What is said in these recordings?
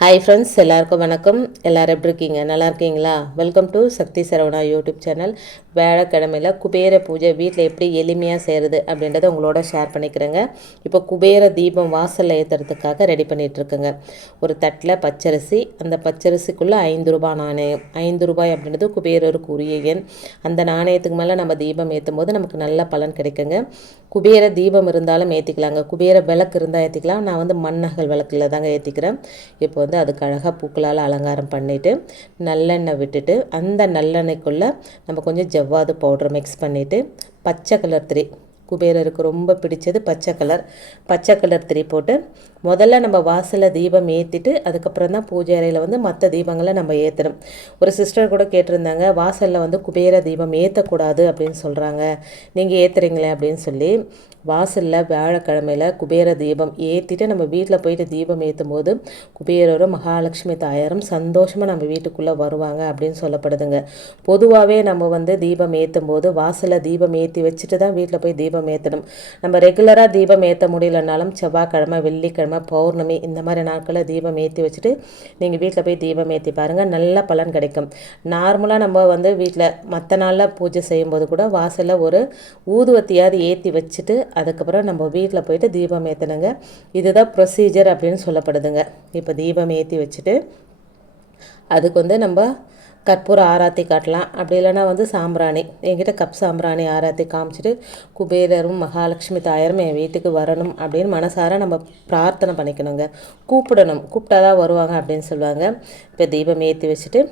Hi friends எல்லாருக்கும் வணக்கம். எல்லாரும் எப்படி இருக்கீங்க? நல்லா இருக்கீங்களா? Welcome to Shakti Saravana YouTube channel. வியாழக்கிழமையில் Kubera puja வீட்டில் எப்படி எளிமையாக செய்கிறது அப்படின்றத உங்களோட ஷேர் பண்ணிக்கிறேங்க. இப்போ குபேர தீபம் வாசலில் ஏற்றுறதுக்காக ரெடி பண்ணிகிட்ருக்குங்க ஒரு தட்டில் பச்சரிசி அந்த பச்சரிசிக்குள்ளே ஐந்து ரூபாய் நாணயம். ஐந்து ரூபாய் அப்படின்றது குபேரருக்கு உரிய எண். அந்த நாணயத்துக்கு மேலே நம்ம தீபம் ஏற்றும் போது நமக்கு நல்ல பலன் கிடைக்குங்க. குபேர தீபம் இருந்தாலும் ஏற்றிக்கலாங்க குபேர விளக்கு இருந்தால் ஏற்றிக்கலாம் நான் வந்து மண்ணகல் விளக்கில் தாங்க ஏற்றிக்கிறேன் இப்போ வந்து அதுக்கு அழகாக பூக்களால் அலங்காரம் பண்ணிவிட்டு நல்லெண்ணெய் விட்டுட்டு அந்த நல்லெண்ணெய்க்குள்ளே நம்ம கொஞ்சம் ஜவ்வாது பவுடர் மிக்ஸ் பண்ணிவிட்டு பச்சை கலர் திரி. குபேரருக்கு ரொம்ப பிடிச்சது பச்சை கலர். பச்சை கலர் திரி போட்டு முதல்ல நம்ம வாசலில் தீபம் ஏற்றிட்டு அதுக்கப்புறம் தான் பூஜை அறையில் வந்து மற்ற தீபங்களை நம்ம ஏற்றணும் ஒரு சிஸ்டர் கூட கேட்டிருந்தாங்க வாசலில் வந்து குபேர தீபம் ஏற்றக்கூடாது அப்படின்னு சொல்கிறாங்க நீங்கள் ஏற்றுறீங்களே அப்படின்னு சொல்லி வாசலில் வியாழக்கிழமையில் குபேர தீபம் ஏற்றிட்டு நம்ம வீட்டில் போயிட்டு தீபம் ஏற்றும் போது குபேரரும் மகாலட்சுமி தாயாரும் சந்தோஷமாக நம்ம வீட்டுக்குள்ளே வருவாங்க அப்படின்னு சொல்லப்படுதுங்க. பொதுவாகவே நம்ம வந்து தீபம் ஏற்றும் போது வாசலில் தீபம் ஏற்றி வச்சுட்டு தான் வீட்டில் போய் தீபம் ஏற்றணும் நம்ம ரெகுலராக தீபம் ஏற்ற முடியலனாலும் செவ்வாய்க்கிழமை வெள்ளிக்கிழமை பௌர்ணமி இந்த மாதிரி நாட்களில் தீபம் ஏற்றி வச்சுட்டு நீங்கள் வீட்டில் போய் தீபம் ஏற்றி பாருங்கள் நல்ல பலன் கிடைக்கும். நார்மலாக நம்ம வந்து வீட்டில் மற்ற நாளில் பூஜை செய்யும்போது கூட வாசலில் ஒரு ஊதுவத்தியாவது ஏற்றி வச்சுட்டு அதுக்கப்புறம் நம்ம வீட்டில் போயிட்டு தீபம் ஏற்றணுங்க இதுதான் ப்ரொசீஜர் அப்படின்னு சொல்லப்படுதுங்க. இப்போ தீபம் ஏற்றி வச்சுட்டு அதுக்கு வந்து நம்ம கற்பூர ஆராத்தி காட்டலாம். அப்படி இல்லைன்னா வந்து சாம்பிராணி. என்கிட்ட கப் சாம்பிராணி ஆராத்தி காமிச்சிட்டு குபேரரும் மகாலட்சுமி தாயாரும் என் வீட்டுக்கு வரணும் அப்படின்னு மனசார நம்ம பிரார்த்தனை பண்ணிக்கணுங்க. கூப்பிடணும். கூப்பிட்டா தான் வருவாங்க அப்படின்னு சொல்லுவாங்க. இப்போ தீபம் ஏற்றி வச்சுட்டு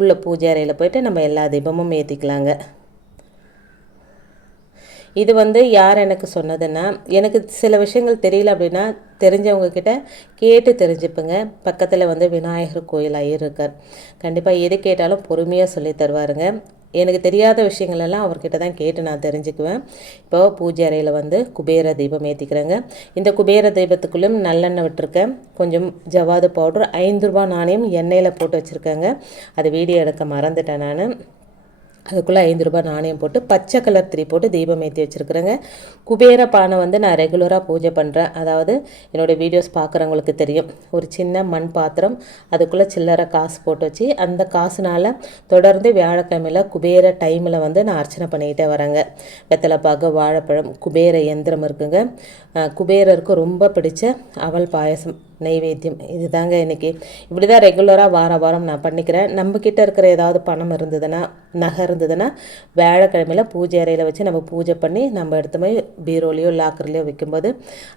உள்ள பூஜை அறையில் போயிட்டு நம்ம எல்லா தீபமும் ஏற்றிக்கலாங்க இது வந்து யார் எனக்கு சொன்னதுன்னா எனக்கு சில விஷயங்கள் தெரியல அப்படின்னா தெரிஞ்சவங்க கிட்ட கேட்டு தெரிஞ்சுப்பேங்க. பக்கத்தில் வந்து விநாயகர் கோயில் ஐயர் இருக்கார் கண்டிப்பாக எது கேட்டாலும் பொறுமையாக சொல்லி தருவாருங்க. எனக்கு தெரியாத விஷயங்கள் எல்லாம் அவர்கிட்ட தான் கேட்டு நான் தெரிஞ்சுக்குவேன். இப்போ பூஜை அறையில் வந்து குபேர தீபம் ஏற்றிக்கிறேங்க இந்த குபேர தீபத்துக்குள்ளும் நல்லெண்ணெய் விட்டுருக்கேன் கொஞ்சம் ஜவாது பவுடர் ஐந்து ரூபா நாணயம் எண்ணெயில் போட்டு வச்சுருக்கேங்க. அது வீடியோ எடுக்க மறந்துட்டேன் நான். அதுக்குள்ளே ஐந்து ரூபாய் நாணயம் போட்டு பச்சை கலர் திரி போட்டு தீபம் ஏற்றி வச்சுருக்குறேங்க. குபேர பானை வந்து நான் ரெகுலராக பூஜை பண்ணுறேன் அதாவது என்னோடய வீடியோஸ் பார்க்குறவங்களுக்கு தெரியும். ஒரு சின்ன மண் பாத்திரம் அதுக்குள்ளே சில்லறை காசு போட்டு வச்சு அந்த காசுனால் தொடர்ந்து வியாழக்கிழமையில் குபேர டைமில் வந்து நான் அர்ச்சனை பண்ணிக்கிட்டே வரேங்க. வெத்தலை வாழைப்பழம் குபேர எந்திரம் இருக்குங்க. குபேரருக்கு ரொம்ப பிடிச்ச அவல் பாயசம். நைவேத்தியம் இது தாங்க இன்றைக்கி இப்படி தான் ரெகுலராக வார வாரம் நான் பண்ணிக்கிறேன். நம்மக்கிட்ட இருக்கிற ஏதாவது பணம் இருந்ததுன்னா நகை இருந்ததுன்னா வியாழக்கிழமையில் பூஜை அறையில் வச்சு நம்ம பூஜை பண்ணி நம்ம எடுத்து போய் பீரோலையோ லாக்கர்லேயோ வைக்கும்போது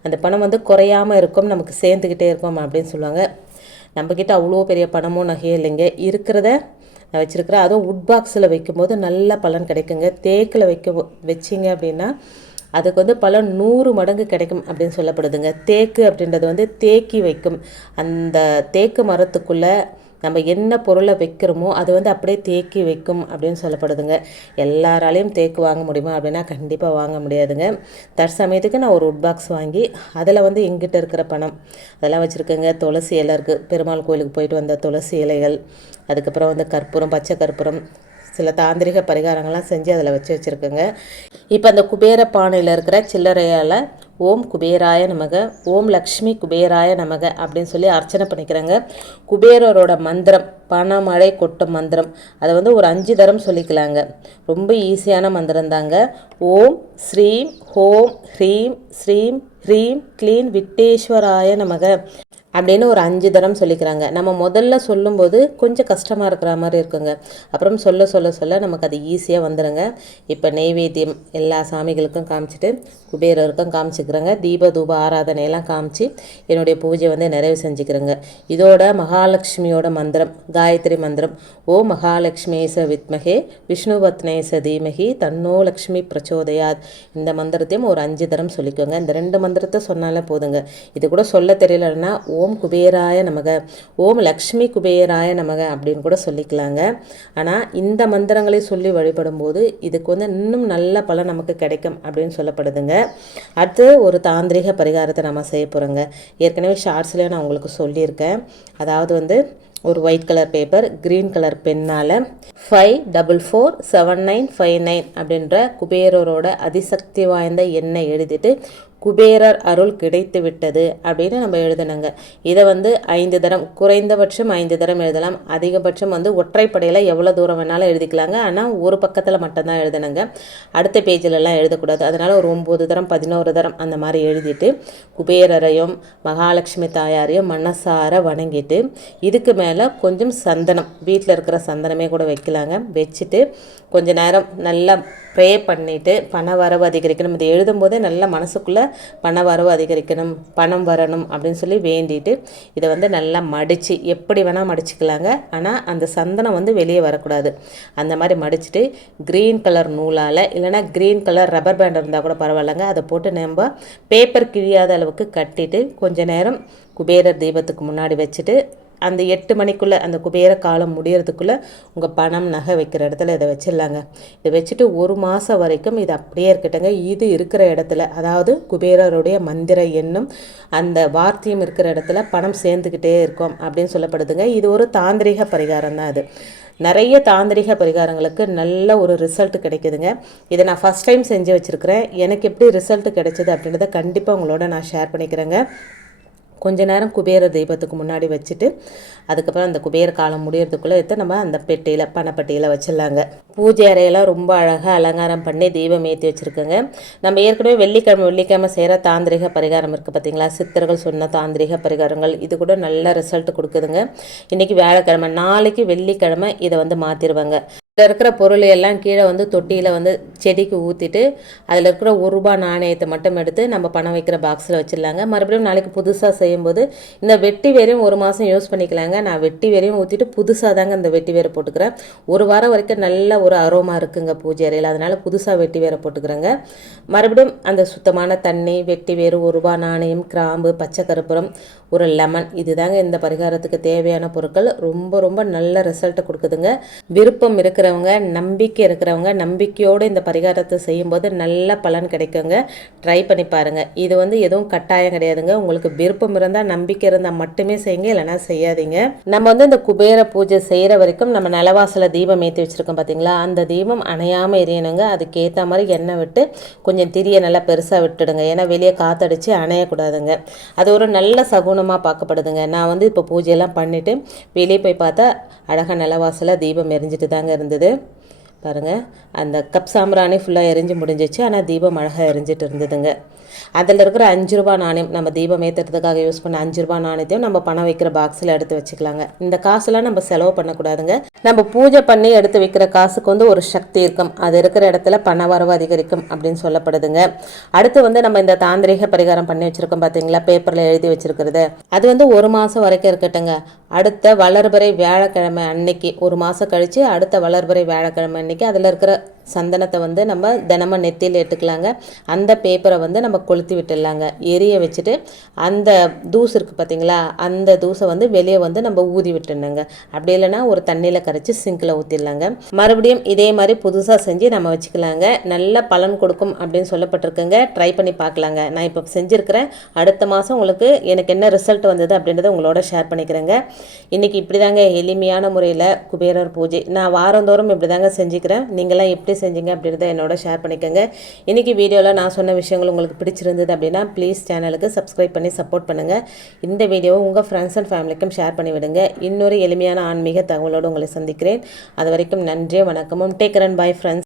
அந்த பணம் வந்து குறையாமல் இருக்கும். நமக்கு சேர்ந்துக்கிட்டே இருக்கும் அப்படின்னு சொல்லுவாங்க. நம்மக்கிட்ட அவ்வளோ பெரிய பணமும் நகையும் இல்லைங்க. இருக்கிறத நான் வச்சுருக்கிறேன் அதுவும் உட் பாக்ஸில் வைக்கும்போது நல்ல பலன் கிடைக்குங்க. தேக்கில் வைக்க வச்சிங்க அப்படின்னா அதுக்கு வந்து பல நூறு மடங்கு கிடைக்கும் அப்படின்னு சொல்லப்படுதுங்க. தேக்கு அப்படின்றது வந்து தேக்கி வைக்கும். அந்த தேக்கு மரத்துக்குள்ளே நம்ம என்ன பொருளை வைக்கிறோமோ அது வந்து அப்படியே தேக்கி வைக்கும் அப்படின்னு சொல்லப்படுதுங்க. எல்லாராலையும் தேக்கு வாங்க முடியுமா அப்படின்னா கண்டிப்பாக வாங்க முடியாதுங்க. தற்சமயத்துக்கு நான் ஒரு உட் பாக்ஸ் வாங்கி அதில் வந்து எங்கிட்ட இருக்கிற பணம் அதெல்லாம் வச்சுருக்கேங்க. துளசி இலை இருக்குது பெருமாள் கோயிலுக்கு போயிட்டு வந்த துளசி இலைகள் அதுக்கப்புறம் வந்து கற்பூரம் பச்சை கற்பூரம் சில தாந்திரிக பரிகாரங்கள்லாம் செஞ்சு அதில் வச்சு வச்சுருக்குங்க. இப்போ அந்த குபேர பானையில் இருக்கிற சில்லறையால் ஓம் குபேராய நமக ஓம் லக்ஷ்மி குபேராய நமக அப்படின்னு சொல்லி அர்ச்சனை பண்ணிக்கிறாங்க. குபேரரோட மந்திரம் பணமழை கொட்டும் மந்திரம் அதை வந்து ஒரு அஞ்சு தரம் சொல்லிக்கலாங்க. ரொம்ப ஈஸியான மந்திரம் தாங்க. ஓம் ஸ்ரீம் ஹோம் ஹ்ரீம் ஸ்ரீம் ஹ்ரீம் க்ளீன் விட்டேஸ்வராய நமக. அப்படின்னு ஒரு அஞ்சு தரம் சொல்லிக்கிறாங்க. நம்ம முதல்ல சொல்லும்போது கொஞ்சம் கஷ்டமாக இருக்கிற மாதிரி இருக்குங்க. அப்புறம் சொல்ல சொல்ல சொல்ல நமக்கு அது ஈஸியாக வந்துடுங்க இப்போ நெய்வேத்தியம் எல்லா சாமிகளுக்கும் காமிச்சிட்டு குபேரருக்கும் காமிச்சிக்கிறேங்க. தீப தூப ஆராதனையெல்லாம் காமிச்சு என்னுடைய பூஜை வந்து நிறைவு செஞ்சுக்கிறேங்க. இதோட மகாலட்சுமியோட மந்திரம் காயத்ரி மந்திரம் ஓ மகாலட்சுமேச வித்மகே விஷ்ணுபத்னேச தீமகி தன்னோ லக்ஷ்மி பிரச்சோதயாத். இந்த மந்திரத்தையும் ஒரு அஞ்சு தரம் சொல்லிக்கோங்க. இந்த ரெண்டு மந்திரத்தை சொன்னாலே போதுங்க. இது கூட சொல்ல தெரியலன்னா ஓம் குபேராய நமக. ஓம் லக்ஷ்மி குபேராய நமக அப்படின்னு கூட சொல்லிக்கலாங்க. ஆனால் இந்த மந்திரங்களை சொல்லி வழிபடும் போது இதுக்கு வந்து இன்னும் நல்ல பலன் நமக்கு கிடைக்கும் அப்படின்னு சொல்லப்படுதுங்க. அடுத்து ஒரு தாந்திரிக பரிகாரத்தை நம்ம செய்ய போகிறோங்க ஏற்கனவே ஷார்ட்ஸ்லேயே நான் உங்களுக்கு சொல்லியிருக்கேன். அதாவது வந்து ஒரு white colour paper green colour பென்னால் five double four seven nine five nine அப்படின்ற குபேரரோட அதிசக்தி வாய்ந்த எண்ணை எழுதிட்டு குபேரர் அருள் கிடைத்து விட்டது அப்படின்னு நம்ம எழுதணுங்க. இதை வந்து ஐந்து தரம் குறைந்தபட்சம் ஐந்து தரம் எழுதலாம். அதிகபட்சம் வந்து ஒற்றைப்படையில் எவ்வளோ தூரம் வேணாலும் எழுதிக்கலாங்க. ஆனால் ஒரு பக்கத்தில் மட்டும்தான் எழுதணுங்க. அடுத்த பேஜிலலாம் எழுதக்கூடாது. அதனால் ஒரு ஒம்பது தரம் பதினோரு தரம் அந்த மாதிரி எழுதிட்டு குபேரரையும் மகாலட்சுமி தாயாரையும் மனசார வணங்கிட்டு இதுக்கு மேலே கொஞ்சம் சந்தனம் வீட்டில் இருக்கிற சந்தனமே கூட வைக்கலாங்க. வச்சுட்டு கொஞ்ச நேரம் நல்லா ப்ரே பண்ணிவிட்டு பண வரவு அதிகரிக்கணும். இதை எழுதும்போதே நல்லா மனசுக்குள்ளே பண வரவு அதிகரிக்கணும் பணம் வரணும் அப்படின்னு சொல்லி வேண்டிட்டு இதை வந்து நல்லா மடித்து எப்படி வேணால் மடிச்சுக்கலாங்க. ஆனால் அந்த சந்தனம் வந்து வெளியே வரக்கூடாது. அந்த மாதிரி மடிச்சுட்டு க்ரீன் கலர் நூலால் இல்லைனா க்ரீன் கலர் ரப்பர் பேண்ட் இருந்தால் கூட பரவாயில்லைங்க. அதை போட்டு நம்ம பேப்பர் கிழியாத அளவுக்கு கட்டிட்டு கொஞ்ச நேரம் குபேரர் தீபத்துக்கு முன்னாடி வச்சுட்டு அந்த எட்டு மணிக்குள்ளே அந்த குபேர காலம் முடியறதுக்குள்ளே உங்கள் பணம் நகை வைக்கிற இடத்துல இதை வச்சிடலாங்க. இதை வச்சுட்டு ஒரு மாதம் வரைக்கும் இது அப்படியே இருக்கட்டுங்க. இது இருக்கிற இடத்துல அதாவது குபேரருடைய மந்திர எண்ணும் அந்த வார்த்தையும் இருக்கிற இடத்துல பணம் சேர்ந்துக்கிட்டே இருக்கும் அப்படின்னு சொல்லப்படுதுங்க. இது ஒரு தாந்திரிக பரிகாரம் தான் அது. நிறைய தாந்திரிக பரிகாரங்களுக்கு நல்ல ஒரு ரிசல்ட் கிடைக்குதுங்க. இதை நான் ஃபஸ்ட் டைம் செஞ்சு வச்சுருக்கிறேன். எனக்கு எப்படி ரிசல்ட் கிடைச்சிது அப்படின்றத கண்டிப்பாக உங்களோட நான் ஷேர் பண்ணிக்கிறேங்க. கொஞ்ச நேரம் குபேர தெய்வத்துக்கு முன்னாடி வச்சுட்டு அதுக்கப்புறம் அந்த குபேர காலம் முடியறதுக்குள்ளே எடுத்து நம்ம அந்த பெட்டியில் பணப்பட்டியில் வச்சிடலாங்க. பூஜை அறையெல்லாம் ரொம்ப அழகாக அலங்காரம் பண்ணி தீபம் ஏற்றி வச்சுருக்கோங்க. நம்ம ஏற்கனவே வெள்ளிக்கிழமை வெள்ளிக்கிழமை செய்கிற தாந்திரிக பரிகாரம் இருக்குது பார்த்தீங்களா சித்தர்கள் சொன்ன தாந்திரிக பரிகாரங்கள் இது கூட நல்ல ரிசல்ட் கொடுக்குதுங்க. இன்றைக்கி வியாழக்கிழமை நாளைக்கு வெள்ளிக்கிழமை இதை வந்து மாற்றிடுவாங்க இதில் இருக்கிற பொருள் எல்லாம் கீழே வந்து தொட்டியில் வந்து செடிக்கு ஊற்றிட்டு அதில் இருக்கிற ஒரு ரூபா நாணயத்தை மட்டும் எடுத்து நம்ம பணம் வைக்கிற பாக்ஸில் வச்சிடலாங்க. மறுபடியும் நாளைக்கு புதுசாக செய்யும்போது இந்த வெட்டி வேரையும் ஒரு மாதம் யூஸ் பண்ணிக்கலாங்க. நான் வெட்டி வேரையும் ஊற்றிட்டு புதுசாக தாங்க இந்த வெட்டி வேரை போட்டுக்கிறேன். ஒரு வாரம் வரைக்கும் நல்ல ஒரு அரோமா இருக்குங்க பூஜை அறையில். அதனால் புதுசாக வெட்டி வேரை போட்டுக்கிறேங்க. மறுபடியும் அந்த சுத்தமான தண்ணி வெட்டி வேறு ஒரு ரூபா நாணயம் கிராம்பு பச்சை கருப்புரம் ஒரு லெமன். இதுதாங்க இந்த பரிகாரத்துக்கு தேவையான பொருட்கள். ரொம்ப ரொம்ப நல்ல ரிசல்ட்டை கொடுக்குதுங்க. விருப்பம் இருக்கிறவங்க நம்பிக்கை இருக்கிறவங்க நம்பிக்கையோடு இந்த பரிகாரத்தை செய்யும்போது நல்ல பலன் கிடைக்குங்க. ட்ரை பண்ணி பாருங்கள் இது வந்து எதுவும் கட்டாயம் கிடையாதுங்க. உங்களுக்கு விருப்பம் இருந்தால் நம்பிக்கை இருந்தால் மட்டுமே செய்யுங்க. இல்லைனா செய்யாதீங்க. நம்ம வந்து இந்த குபேர பூஜை செய்கிற வரைக்கும் நம்ம நிலவாசல தீபம் ஏற்றி வச்சுருக்கோம் பார்த்தீங்களா அந்த தீபம் அணையாமல் எரியணுங்க. அதுக்கேற்ற மாதிரி எண்ணெய் விட்டு கொஞ்சம் திரியை நல்லா பெருசாக விட்டுடுங்க. ஏன்னா வெளியே காற்றடிச்சு அணையக்கூடாதுங்க. அது ஒரு நல்ல சகுனமாக பார்க்கப்படுதுங்க. நான் வந்து இப்போ பூஜையெல்லாம் பண்ணிவிட்டு வெளியே போய் பார்த்தா அழகாக நிலவாசலாக தீபம் எரிஞ்சிட்டு தாங்க இருந்தது. பாருங்கள் அந்த கப் சாம்பிராணி ஃபுல்லாக எரிஞ்சு முடிஞ்சிச்சு. ஆனால் தீபம் அழகாக எரிஞ்சிட்டு இருந்ததுங்க. அதில் இருக்கிற அஞ்சு ரூபா நாணயம் நம்ம தீபம் ஏற்றுறதுக்காக யூஸ் பண்ண அஞ்சு ரூபா நாணயத்தையும் நம்ம பணம் வைக்கிற பாக்ஸில் எடுத்து வச்சுக்கலாங்க. இந்த காசுலாம் நம்ம செலவு பண்ணக்கூடாதுங்க. நம்ம பூஜை பண்ணி எடுத்து வைக்கிற காசுக்கு வந்து ஒரு சக்தி இருக்கும். அது இருக்கிற இடத்துல பண வரவு அதிகரிக்கும் அப்படின்னு சொல்லப்படுதுங்க. அடுத்து வந்து நம்ம இந்த தாந்திரிக பரிகாரம் பண்ணி வச்சுருக்கோம் பார்த்தீங்களா பேப்பரில் எழுதி வச்சுருக்கிறது. அது வந்து ஒரு மாதம் வரைக்கும் இருக்கட்டுங்க. அடுத்த வளர்பிறை வியாழக்கிழமை அன்னைக்கு ஒரு மாதம் கழித்து அடுத்த வளர்பிறை வியாழக்கிழமை அன்னைக்கு அதில் இருக்கிற சந்தனத்தை வந்து நம்ம தினமும் நெத்தியில் எடுத்துக்கலாங்க. அந்த பேப்பரை வந்து நம்ம கொளுத்தி விட்டுடலாங்க. எரிய வச்சுட்டு அந்த தூசு இருக்குது பார்த்தீங்களா அந்த தூசை வந்து வெளியே வந்து நம்ம ஊதி விட்டுணுங்க அப்படி இல்லைன்னா ஒரு தண்ணியில் கரைச்சி சிங்கில் ஊற்றிடலாங்க மறுபடியும் இதே மாதிரி புதுசாக செஞ்சு நம்ம வச்சுக்கலாங்க. நல்ல பலன் கொடுக்கும் அப்படின்னு சொல்லப்பட்டிருக்குங்க. ட்ரை பண்ணி பார்க்கலாங்க. நான் இப்போ செஞ்சுருக்கிறேன். அடுத்த மாதம் உங்களுக்கு எனக்கு என்ன ரிசல்ட் வந்தது அப்படின்றத உங்களோட ஷேர் பண்ணிக்கிறேங்க. இன்றைக்கி இப்படி தாங்க எளிமையான முறையில் குபேரர் பூஜை. நான் வாரந்தோறும் இப்படி தாங்க செஞ்சுக்கிறேன். நீங்களாம் எப்படி செஞ்சீங்க அப்படின்றத என்னோட ஷேர் பண்ணிக்கோங்க. இன்றைக்கி வீடியோவில் நான் சொன்ன விஷயங்கள் உங்களுக்கு பிடிச்சிருந்தது அப்படின்னா ப்ளீஸ் சேனலுக்கு சப்ஸ்கிரைப் பண்ணி சப்போர்ட் பண்ணுங்கள் இந்த வீடியோவை உங்கள் ஃப்ரெண்ட்ஸ் அண்ட் ஃபேமிலிக்கும் ஷேர் பண்ணிவிடுங்க இன்னொரு எளிமையான ஆன்மீக தகவலோடு உங்களை சந்திக்கிறேன். அது வரைக்கும் நன்றி வணக்கமும். Take run bye friends